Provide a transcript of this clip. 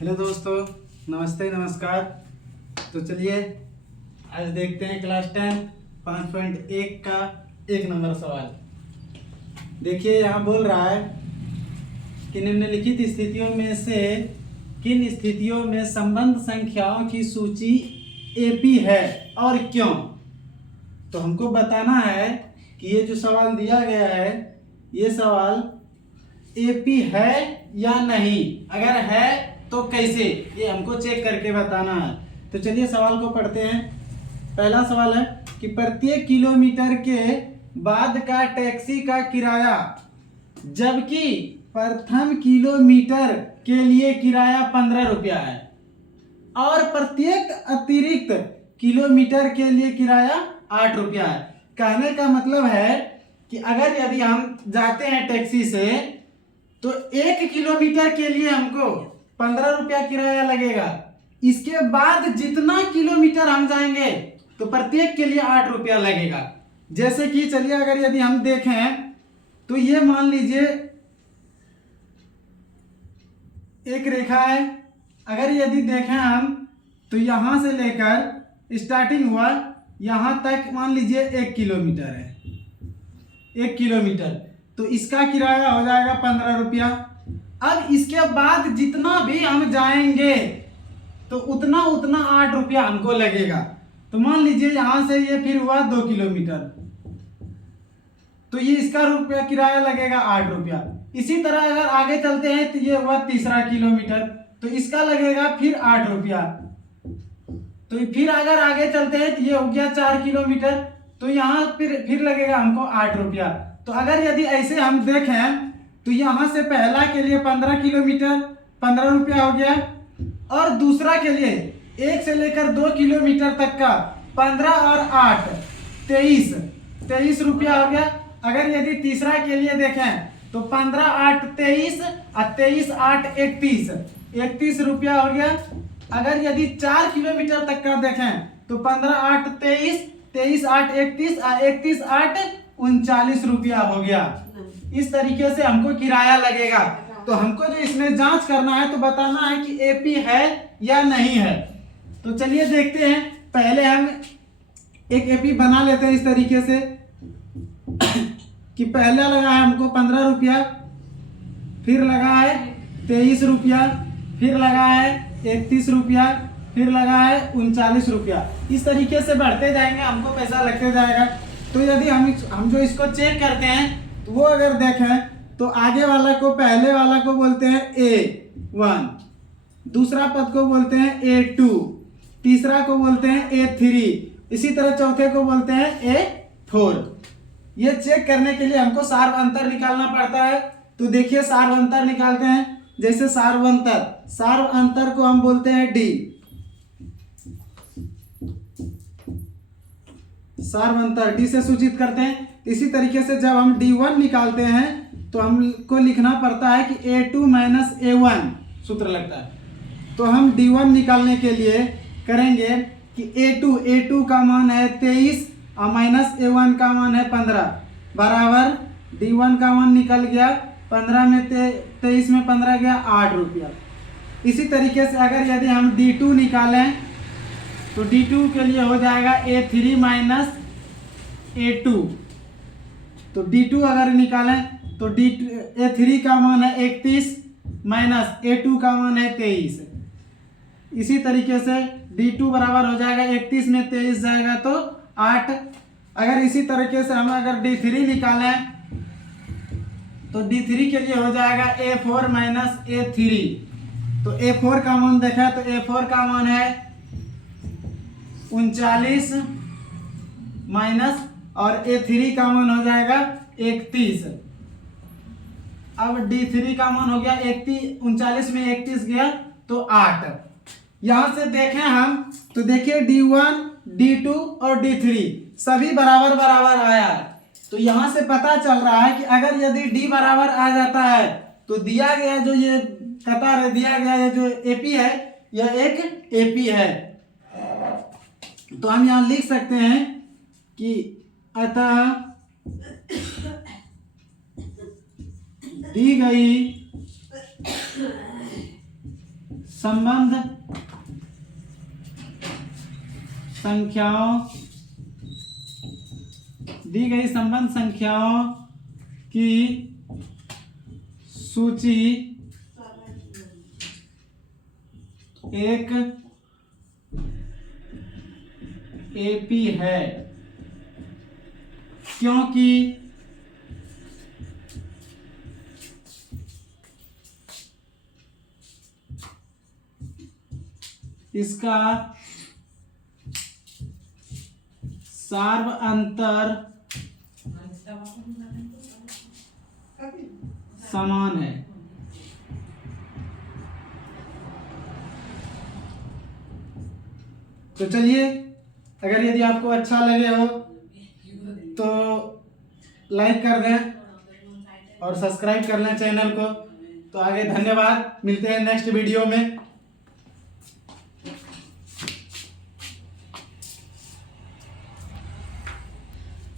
Hello दोस्तों, नमस्ते नमस्कार। तो चलिए आज देखते हैं क्लास 10 5.1 का 1 नंबर सवाल। देखिए यहाँ बोल रहा है कि निम्नलिखित स्थितियों में से किन स्थितियों में संबंध संख्याओं की सूची एपी है और क्यों। तो हमको बताना है कि ये जो सवाल दिया गया है ये सवाल एपी है या नहीं, अगर है तो कैसे, ये हमको चेक करके बताना है। तो चलिए सवाल को पढ़ते हैं। पहला सवाल है कि प्रत्येक किलोमीटर के बाद का टैक्सी का किराया जबकि प्रथम किलोमीटर के लिए किराया 15 रुपया है और प्रत्येक अतिरिक्त किलोमीटर के लिए किराया 8 रुपया है। कहने का मतलब है कि अगर यदि हम जाते हैं टैक्सी से तो 1 किलोमीटर के लिए हमको 15 रुपया किराया लगेगा। इसके बाद जितना किलोमीटर हम जाएंगे तो प्रत्येक के लिए 8 रुपया लगेगा। जैसे कि चलिए अगर यदि हम देखें तो ये मान लीजिए एक रेखा है। अगर यदि देखें हम तो यहां से लेकर स्टार्टिंग हुआ यहां तक मान लीजिए 1 किलोमीटर है। 1 किलोमीटर तो इसका किराया हो जाएगा 15 रुपया। अब इसके बाद जितना भी हम जाएंगे तो उतना 8 रुपया हमको लगेगा। तो मान लीजिए यहां से ये फिर हुआ 2 किलोमीटर तो ये इसका रुपया किराया लगेगा 8 रुपया। इसी तरह अगर आगे चलते हैं तो ये हुआ तीसरा किलोमीटर तो इसका लगेगा फिर 8 रुपया। तो फिर अगर आगे चलते हैं तो ये हो गया 4 किलोमीटर तो यहाँ फिर लगेगा हमको 8 रुपया। तो अगर यदि ऐसे हम देखें तो यहां से पहला के लिए 15 किलोमीटर 15 रुपया हो गया और दूसरा के लिए 1 से लेकर 2 किलोमीटर तक का 15 और 8 23 रुपया हो गया। अगर यदि तीसरा के लिए देखें तो 15 8 23 और 23 8 31 रुपया हो गया। अगर यदि 4 किलोमीटर तक का देखें तो 15 8 23 23 8 31 और 31 8 39 रुपया हो गया। इस तरीके से हमको किराया लगेगा। तो हमको जो इसमें जांच करना है तो बताना है कि एपी है या नहीं है। तो चलिए देखते हैं। पहले हम एक एपी बना लेते हैं इस तरीके से कि पहला लगा है हमको 15 रुपया, फिर लगा है 23 रुपया, फिर लगा है 31 रुपया, फिर लगा है 39 रुपया। इस तरीके से बढ़ते जाएंगे, हमको पैसा लगते जाएगा। तो यदि हम जो इसको चेक करते हैं तो वो अगर देखें तो आगे वाला को पहले वाला को बोलते हैं A1, दूसरा पद को बोलते हैं A2, तीसरा को बोलते हैं A3, इसी तरह चौथे को बोलते हैं A4। ये चेक करने के लिए हमको सार्व अंतर निकालना पड़ता है। तो देखिए सार्व अंतर निकालते हैं। जैसे सार्व अंतर को हम बोलते हैं D, सार्व अंतर D से सूचित करते हैं। इसी तरीके से जब हम D1 निकालते हैं तो हमको लिखना पड़ता है कि A2 माइनस A1 सूत्र लगता है। तो हम D1 निकालने के लिए करेंगे कि A2 का मान है 23 और माइनस A1 का मान है 15 बराबर D1 का मान निकल गया 15 में 23 में 15 गया 8 रुपया। इसी तरीके से अगर यदि हम D2 निकालें तो D2 के लिए हो जाएगा A3 माइनस A2। तो D2 अगर निकालें तो A3 का मान है 31 माइनस A2 का मान है 23। इसी तरीके से D2 बराबर हो जाएगा 31 में 23 जाएगा तो 8। अगर इसी तरीके से हम अगर D3 निकालें तो D3 के लिए हो जाएगा A4 माइनस A3। तो A4 का मान देखा तो A4 का मान है 39 माइनस और A3 का मान हो जाएगा 31। अब D3 का मान हो गया 39 में 31 गया तो 8। यहां से देखें हम तो देखिए D1 D2 और D3 सभी बराबर बराबर आया। तो यहां से पता चल रहा है कि अगर यदि D बराबर आ जाता है तो दिया गया जो ये कतार है, दिया गया ये जो एपी है यह एक एपी है। तो हम यहां लिख सकते हैं कि अतः दी गई संबंध संख्याओं, दी गई संबंध संख्याओं की सूची एक एपी है, क्योंकि इसका सार्वअंतर समान है। तो चलिए, अगर यदि आपको अच्छा लगे हो तो लाइक कर दें और सब्सक्राइब कर लें चैनल को। तो आगे धन्यवाद, मिलते हैं नेक्स्ट वीडियो में।